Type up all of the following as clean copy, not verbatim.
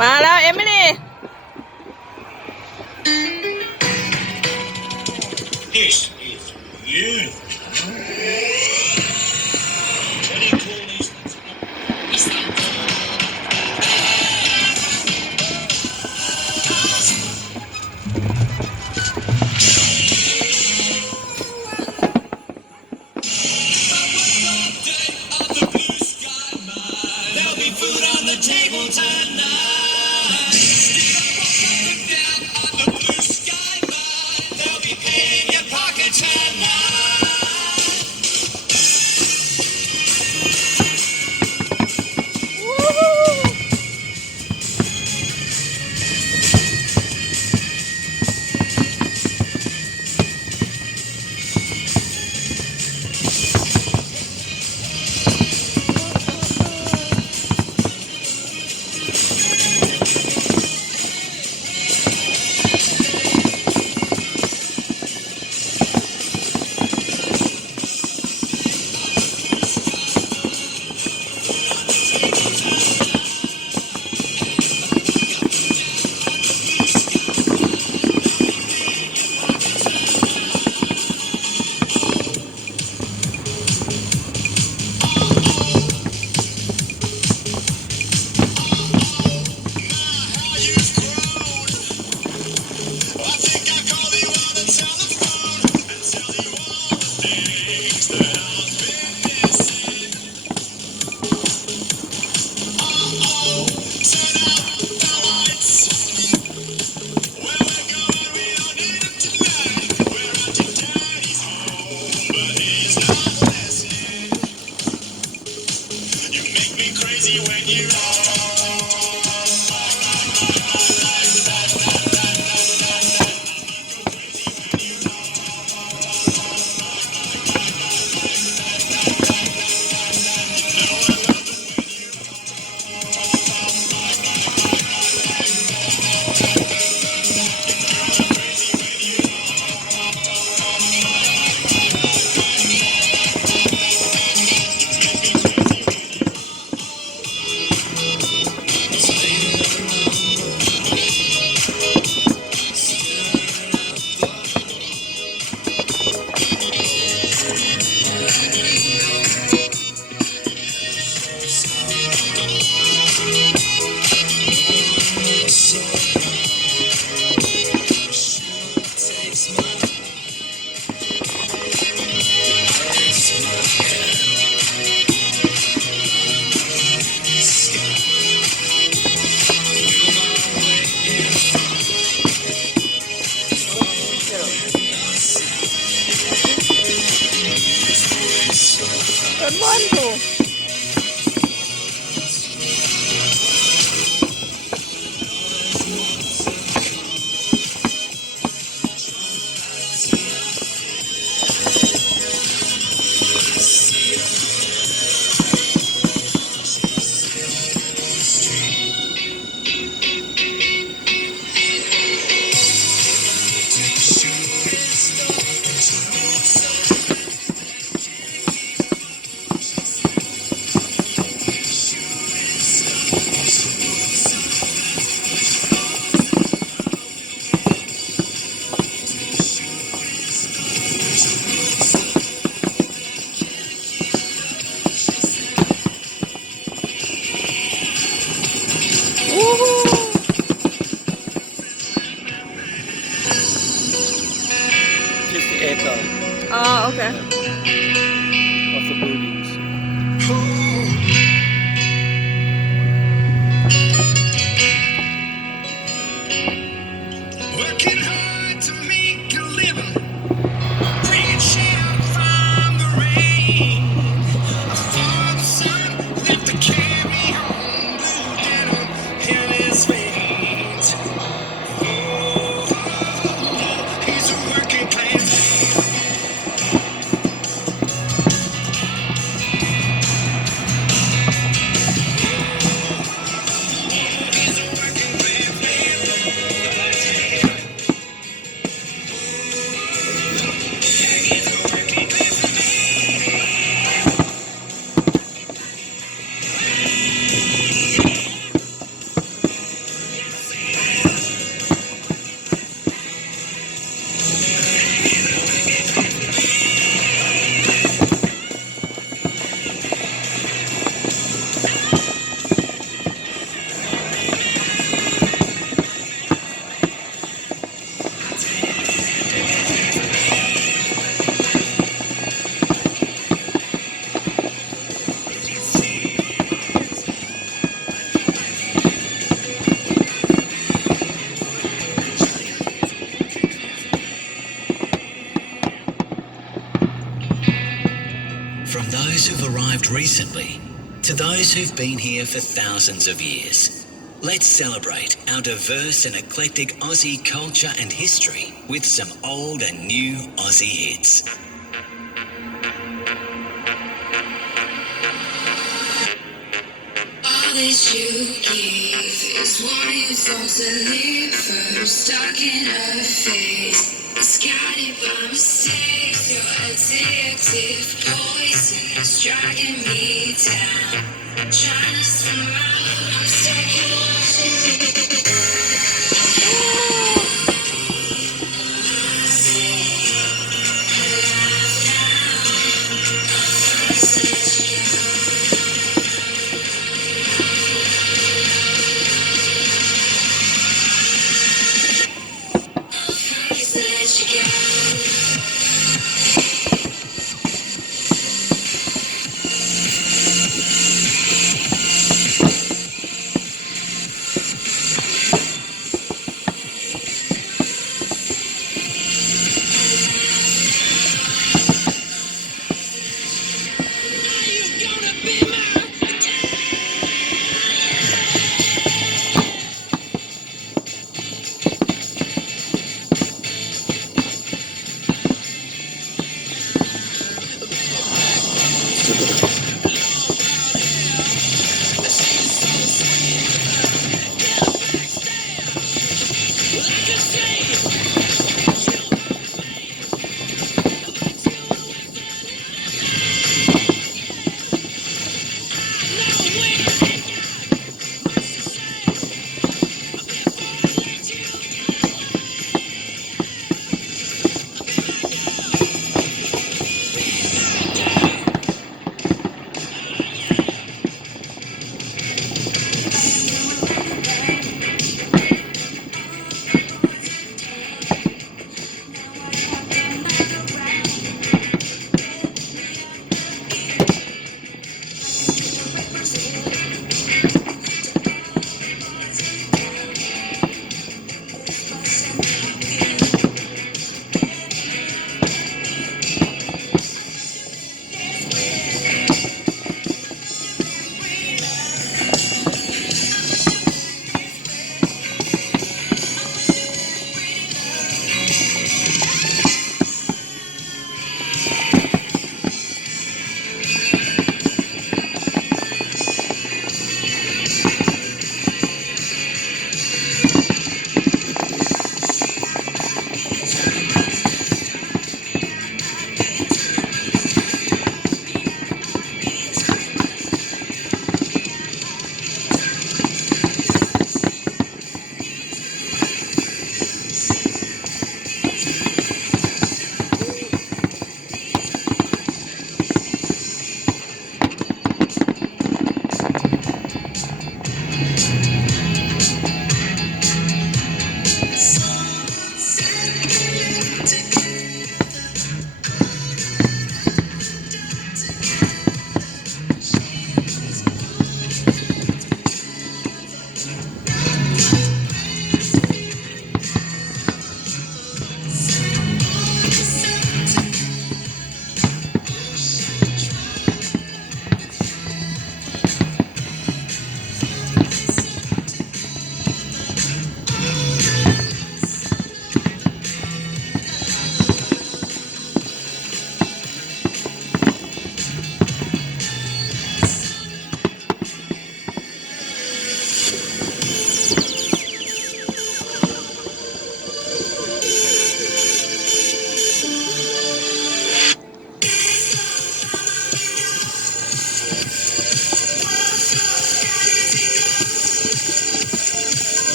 มาแล้วเอมิลี่ This is huge. What do you call these? There'll be food on the table tonight. Down on the blue sky line. They'll be paying your pocket tonight. Crazy when you Good morning. just the echo Oh, okay. of the buildings. Working hard to make a living, bringing shelter from the rain. A father, son, left to carry home, blue denim in his veins. Oh, he's a working class man. those who've arrived recently to those who've been here for thousands of years. Let's celebrate our diverse and eclectic Aussie culture and history with some old and new Aussie hits. All that you give is what you thought to live first. Stuck in a phase, misguided by mistakes. Your addictive poison is dragging me down. Trying to swim out, I'm stuck in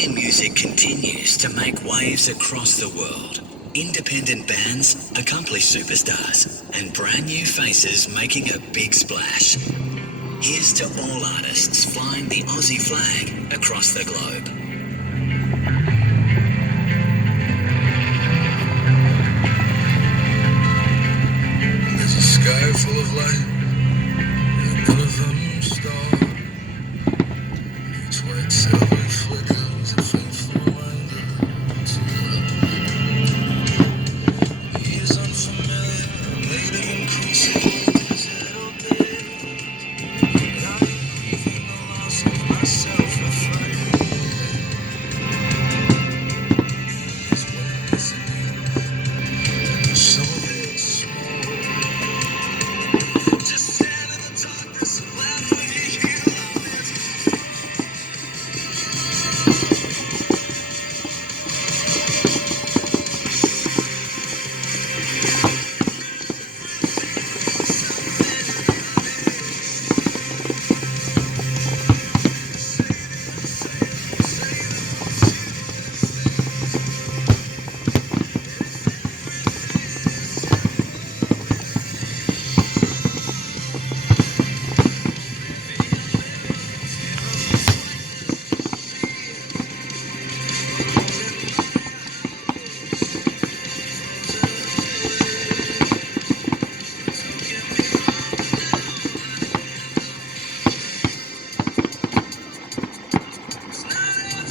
Australian music continues to make waves across the world. Independent bands, accomplished superstars, and brand new faces making a big splash. Here's to all artists flying the Aussie flag across the globe. There's a sky full of light, and none of them star. Each white silver flickers a faithful reminder to love. He is unfamiliar, made of increasing little bit. But I'm grieving the loss of myself if I is what disappears. And the soul is small. Just stand in the darkness and laugh when you hear all this.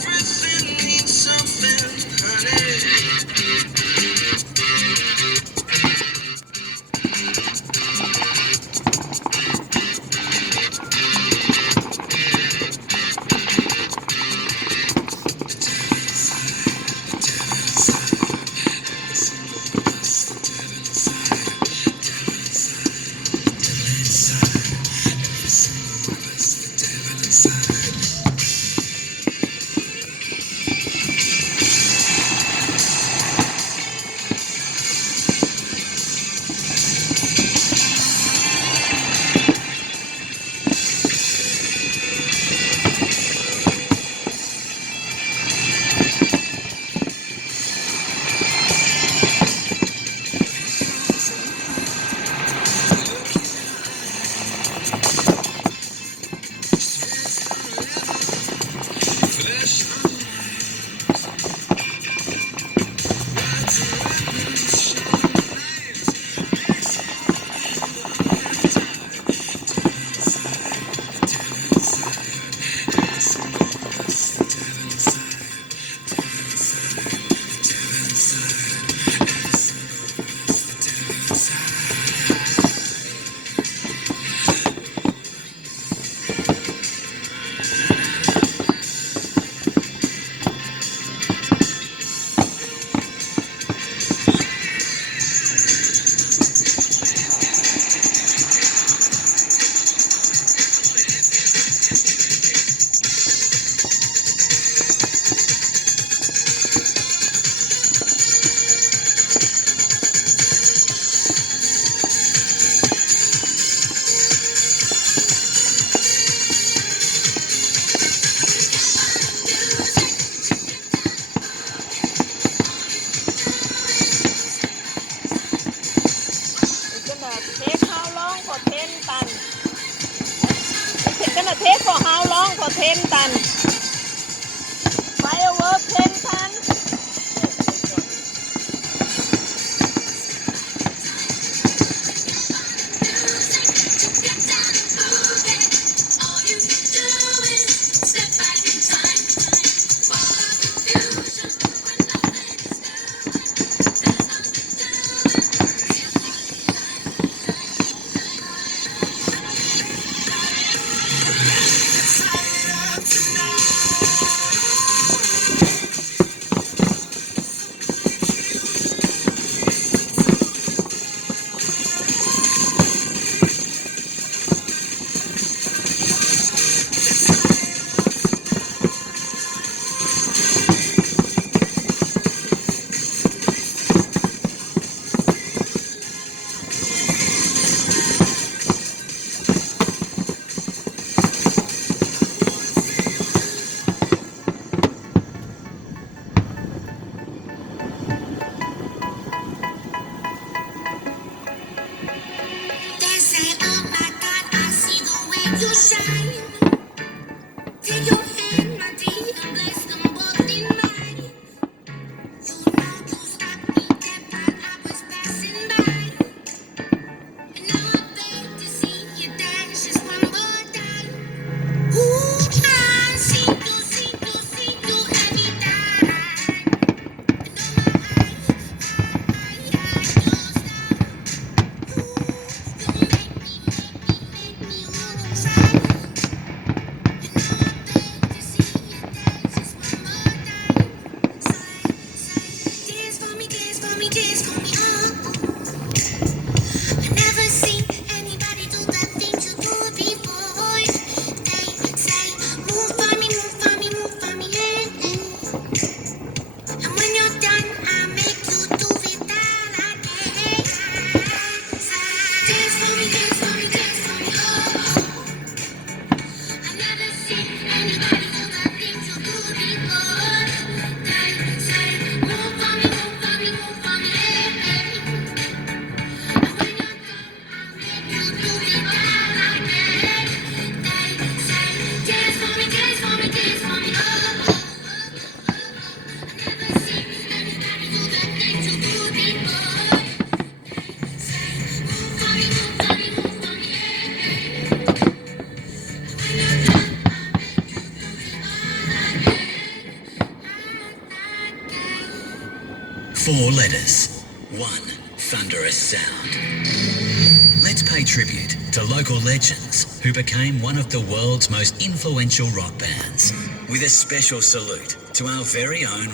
Everything means something, honey. It's gonna take how long for 10 ton? It's gonna take for how long for 10 ton? Firework 10 ton? All you do is step back in time. Confusion when nothing is doing. There's nothing doing. And when you're done, I make you do it all again. Dance for me, dance for me, dance for me, oh. I've never seen anybody do the things you do before. Dance, say, move for me, move for me, move for me, hey. And when you're done, I make you do it all again. Dance, say, dance for me, dance for me, dance for me, oh. Four letters, one thunderous sound. Let's pay tribute to local legends who became one of the world's most influential rock bands with a special salute to our very own